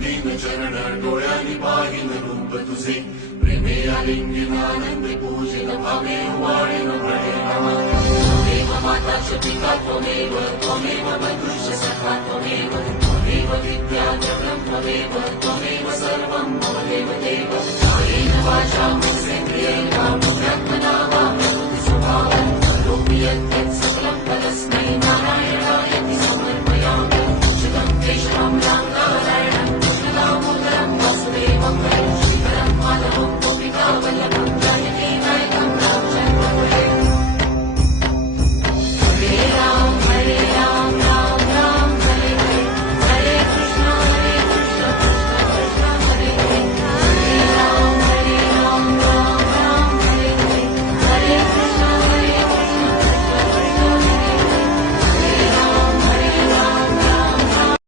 दीन चरण डोळ्यांनी पाहिन रूप तुझे प्रेमे आलिंगन आनंद पूजन भावे वाळीन प्रणेन त्वमेव माता च पिता त्वमेव त्वमेव बन्धुश्च सखा त्वमेव त्वमेव विद्या च ब्रह्मदेव त्वमेव सर्वं मम देव देव कायेन वाचा